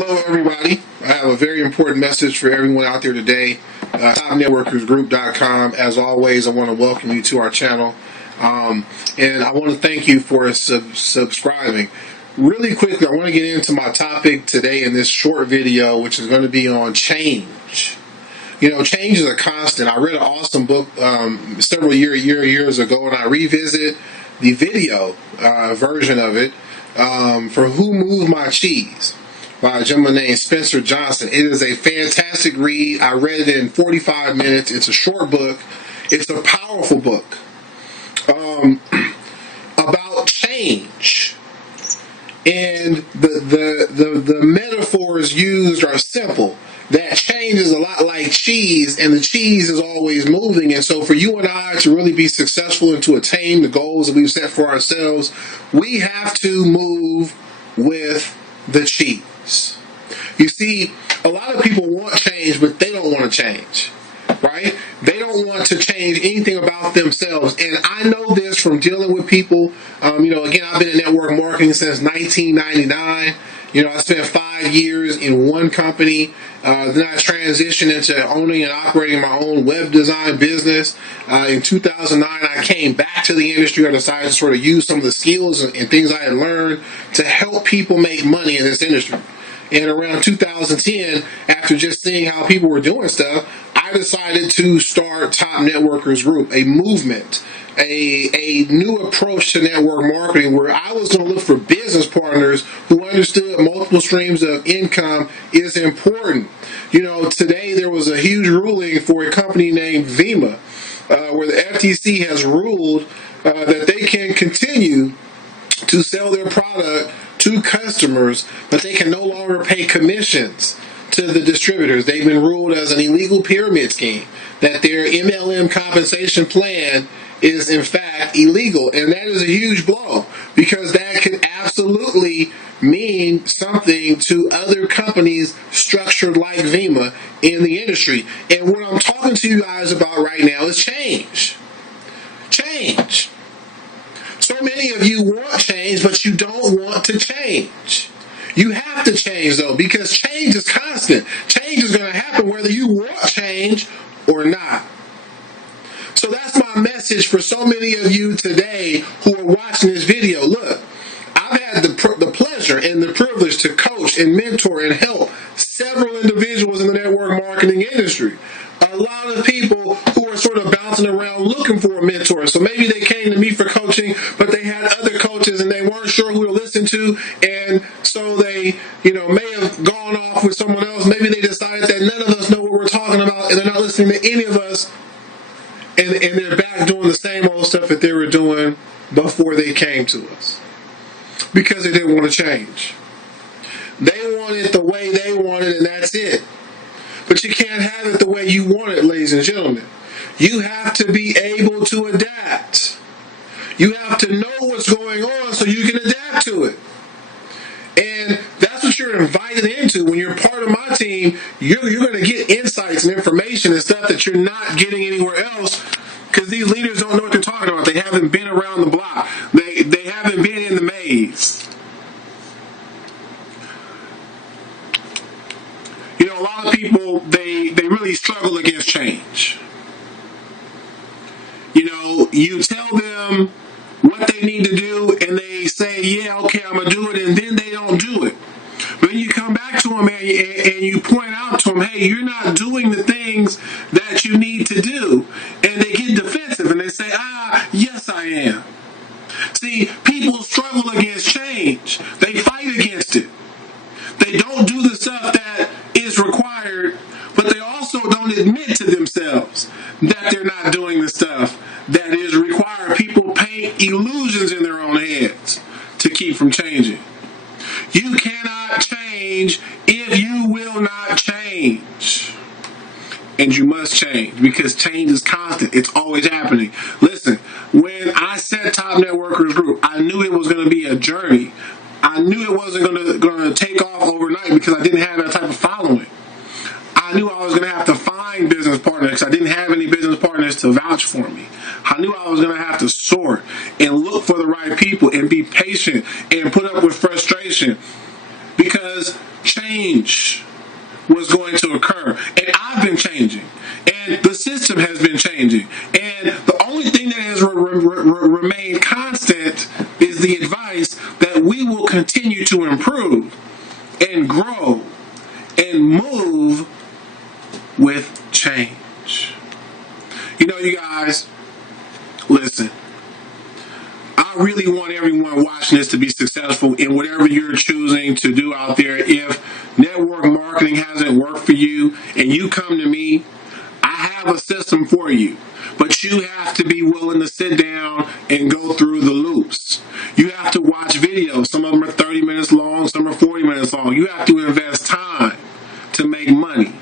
Hello, everybody. I have a very important message for everyone out there today. Topnetworkersgroup.com. As always, I want to welcome you to our channel. And I want to thank you for subscribing. Really quickly, I want to get into my topic today in this short video, which is going to be on change. You know, change is a constant. I read an awesome book several years ago, and I revisit the video version of it for Who Moved My Cheese by a gentleman named Spencer Johnson. It is a fantastic read. I read it in 45 minutes. It's a short book. It's a powerful book about change. And the metaphors used are simple. That change is a lot like cheese, and the cheese is always moving. And so for you and I to really be successful and to attain the goals that we've set for ourselves, we have to move with the cheese. You see, a lot of people want change, but they don't want to change, right? They don't want to change anything about themselves. And I know this from dealing with people. Again, I've been in network marketing since 1999. I spent 5 years in one company. Then I transitioned into owning and operating my own web design business. In 2009, I came back to the industry. I decided to sort of use some of the skills and things I had learned to help people make money in this industry. And around 2010, after just seeing how people were doing stuff, I decided to start Topnetworkersgroup, a movement, a new approach to network marketing where I was going to look for business partners who understood multiple streams of income is important. Today there was a huge ruling for a company named Vemma, where the FTC has ruled that they can continue to sell their product to customers, but they can no longer pay commissions to the distributors. They've been ruled as an illegal pyramid scheme, that their MLM compensation plan is in fact illegal. And that is a huge blow, because that could absolutely mean something to other companies structured like Vemma in the industry. And what I'm talking to you guys about right now is change. Change. So many of you want change, but you don't want to change. You have to change, though, because change is constant. Change is going to happen whether you want change or not. So that's my message for so many of you today who are watching this video. Look, I've had the pleasure and the privilege to coach and mentor and help several individuals in the network marketing industry. A lot of people who are sort of bouncing around looking for a mentor. So maybe they came to me for coaching, but they had other coaches and they weren't sure who to listen to. And so they, may have gone off with someone else. Maybe they decided that none of us know what we're talking about and they're not listening to any of us. And they're back doing the same old stuff that they were doing before they came to us, because they didn't want to change. They want it the way they want it, and that's it. But you can't have it the way you want it, ladies and gentlemen. You have to be able to adapt. You have to know what's going on so you can adapt to it. And that's what you're invited into. When you're part of my team, you're going to get insights and information and stuff that you're not getting anywhere else, because these leaders don't know what they're talking about. They haven't been around the block. They haven't been in the maze. A lot of people, they really struggle against change. You tell them what they need to do, and they say, yeah, okay, I'm going to do it, and then they don't do it. But then you come back to them and you point out to them, hey, you're not doing the things that you need to do. And they get defensive, and they say, yes, I am. See, people struggle against change. They fight against it. They don't do the stuff that is required, but they also don't admit to themselves that they're not doing the stuff that is required. People paint illusions in their own heads to keep from changing. You cannot change if you will not change. And you must change, because change is constant. It's always happening. Listen, when I set Top Networkers Group, I knew it was going to be a journey. I knew it wasn't going to take off overnight, because I didn't have that type of following. I knew I was going to have to find business partners, because I didn't have any business partners to vouch for me. I knew I was going to have to sort and look for the right people and be patient and put up with frustration, because change was going to occur. And I've been changing. And the system has been changing. And the only thing that has remained constant is the advice that we will continue to improve and grow and move with change. You know, you guys, listen. I really want everyone watching this to be successful in whatever you're choosing to do out there. If network marketing hasn't worked for you and you come to me, I have a system for you. But you have to be willing to sit down and go through the loops. You have to watch videos. Some of them are 30 minutes long, some are 40 minutes long. You have to invest time to make money.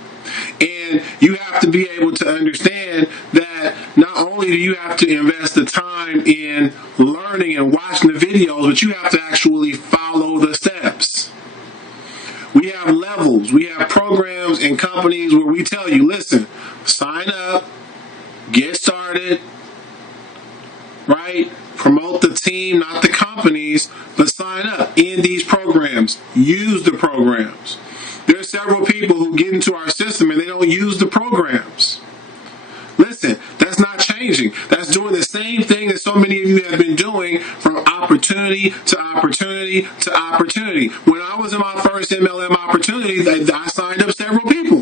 And you have to be able to understand that not only do you have to invest the time in learning and watching the videos, but you have to actually follow the steps. We have levels. We have programs and companies where we tell you, listen, sign up, get started, right? Promote the team, not the companies, but sign up in these programs. Use the programs. There are several people who get into our system and they don't use the programs. Listen, that's not changing. That's doing the same thing that so many of you have been doing from opportunity to opportunity to opportunity. When I was in my first MLM opportunity, I signed up several people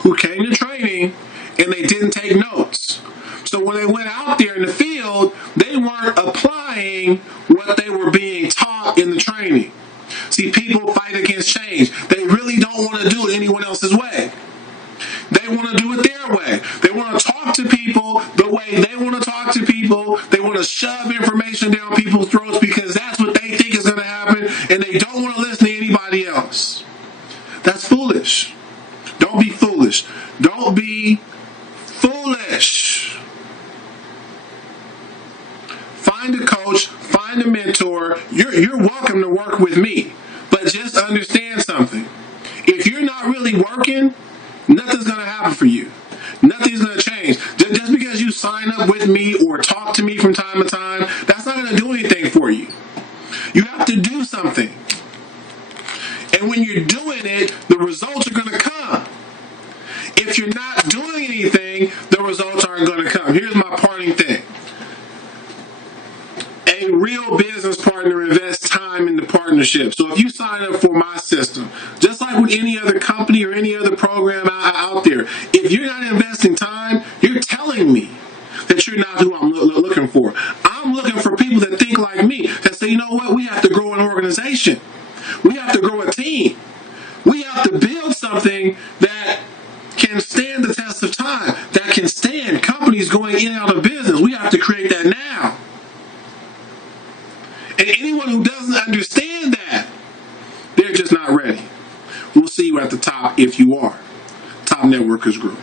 who came to training and they didn't take notes. So when they went out there in the field, they weren't applying what they were being taught in the training. See, people fight against change. They really don't want to do it anyone else's way. They want to do it their way. They want to talk to people the way they want to talk to people. They want to shove information down people's throats because that's what they think is going to happen, and they don't want to listen to anybody else. That's foolish. Don't be foolish. Don't be foolish. Find a coach, find a mentor. You're welcome to work with me. But just understand something. If you're not really working, nothing's going to happen for you. Nothing's going to change. Just because you sign up with me or talk to me from time to time, that's not going to do anything for you. You have to do something. And when you're doing it, the results are going to come. If you're not doing anything, the results aren't going to come. Here's my parting thing. A real business partner invests time in the partnership. So if you sign up for my system, just like with any other company or any other program out there, if you're not investing time, you're telling me that you're not who I'm looking for. I'm looking for people that think like me, that say, you know what, we have to grow an organization. We have to grow a team. We have to build something that can stand the test of time, that can stand companies going in and out of business. We have to create that now. And anyone who doesn't understand that, they're just not ready. We'll see you at the top if you are. Top Networkers Group.